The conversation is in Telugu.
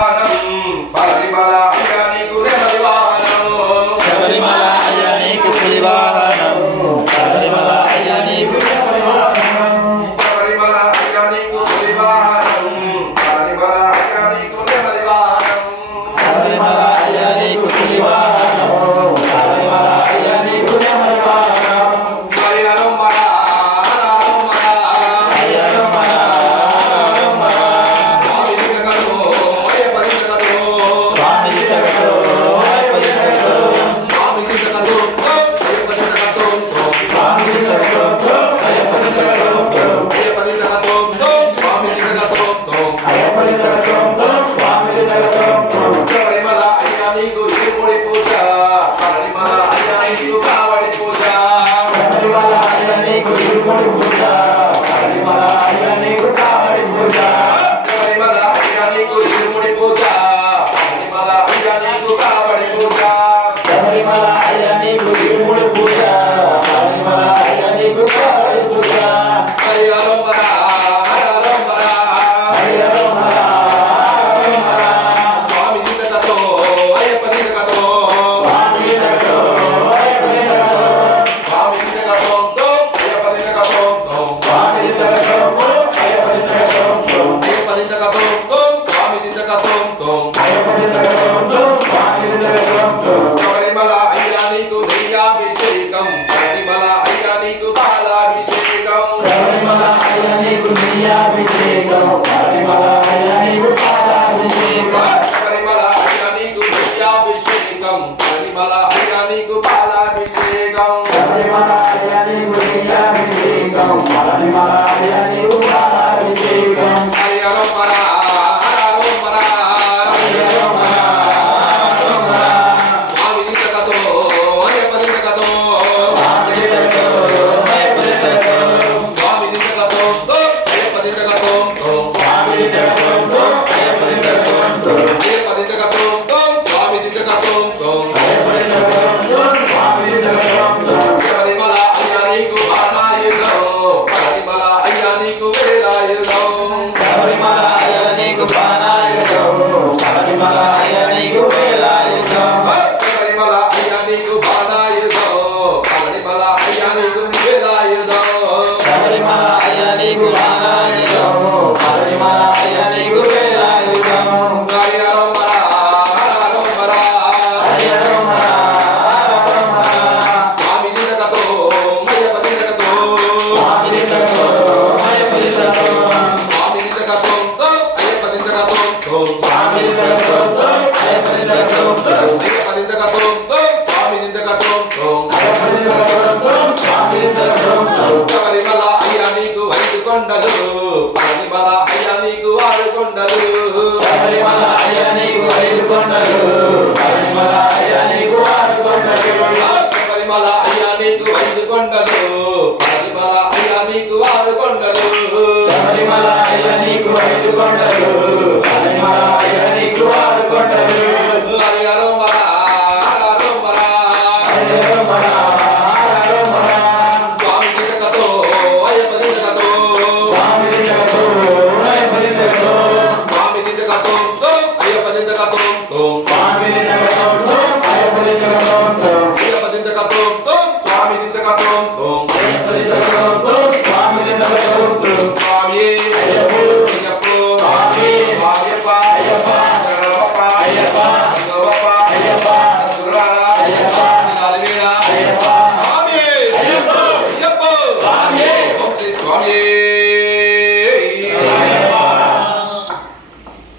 శబరిమల అయ్యా నీకు పులివాహనం శబరిమల అయ్యా నీకు శబరిమల అయ్యా నీకు పులివాహనం శబరిమల అయ్యా నీకు పులివాహనం శబరిమల అయ్యా నీకు పులివాహనం శబరిమల అయ్యా నీకు పులివాహనం మరి అరుమల స్వామి దిక్కతో శబరిమల అయ్యా నీకు ఇరుముడి పూజ శబరిమల అయ్యా నీకు కావడి పూజ శబరిమల అయ్యా నీకు ఇరుముడి పూజ శబరిమల అయ్యా నీకు కావడి పూజ శబరిమల అయ్యా నీకు ఇరుముడి పూజ శబరిమల అయ్యా నీకు కావడి పూజ శబరిమల అయ్యా నీకు ఇరుముడి పూజ శబరిమల అయ్యా నీకు కావడి పూజ స్వామి దిక్కతో అయ్యప్ప దిక్కతో స్వామి దిక్కతో స్వామి దిక్కతో అయ్యప్ప దిక్కతో స్వామి దిక్కతో అయ్యప్ప దిక్కతో అయ్యప్ప దిక్కతో స్వామి దిక్కతో అయ్యప్ప దిక్కతో స్వామి దిక్కతో శబరిమల అయ్యా నీకు నెయ్యాభిషేకం శబరిమల అయ్యా నీకు పాలాభిషేకం శబరిమల అయ్యా నీకు నెయ్యాభిషేకం శబరిమల అయ్యా నీకు పాలాభిషేకం శబరిమల అయ్యా నీకు నెయ్యాభిషేకం శబరిమల అయ్యా నీకు పాలాభిషేకం శబరిమల అయ్యా నీకు నెయ్యాభిషేకం శబరిమల అయ్యా నీకు పాలాభిషేకం హరి హరోమర హరోమర స్వామి దిక్కతో అయ్యప్ప దిక్కతో స్వామి దిక్కతో అయ్యప్ప దిక్కతో స్వామి దిక్కతో అయ్యప్ప దిక్కతో స్వామి దిక్కతో అయ్యప్ప దిక్కతో అయ్యప్ప దిక్కతో స్వామి దిక్కతో అయ్యప్ప దిక్కతో స్వామి దిక్కతో శబరిమల అయ్యా నీకు బాణాయుధం శబరిమల అయ్యా నీకు వేలాయుధం శబరిమల అయ్యా నీకు బాణాయుధం శబరిమల అయ్యా నీకు వేలాయుధం శబరిమల అయ్యా నీకు బాణాయుధం శబరిమల అయ్యా నీకు వేలాయుధం శబరిమల అయ్యా నీకు బాణాయుధం శబరిమల అయ్యా నీకు వేలాయుధం హరి హరోమర హరోమర స్వామి దిక్కతో అయ్యప్ప దిక్కతో స్వామి దిక్కతో అయ్యప్ప దిక్కతో స్వామి దిక్కతో అయ్యప్ప దిక్కతో స్వామి దిక్కతో అయ్యప్ప దిక్కతో అయ్యప్ప దిక్కతో స్వామి దిక్కతో అయ్యప్ప దిక్కతో స్వామి దిక్కతో శబరిమల అయ్యా నీకు 5 కొండలు శబరిమల అయ్యా నీకు 6 కొండలు శబరిమల అయ్యా నీకు 5 కొండలు శబరిమల అయ్యా నీకు 6 కొండలు శబరిమల అయ్యా నీకు 5 కొండలు శబరిమల అయ్యా నీకు 6 కొండలు శబరిమల అయ్యా నీకు 5 కొండలు శబరిమల అయ్యా నీకు 6 కొండలు హరి హరోమర హరోమర స్వామి దిక్కతో అయ్యప్ప దిక్కతో స్వామి దిక్కతో అయ్యప్ప దిక్కతో స్వామి దిక్కతో అయ్యప్ప దిక్కతో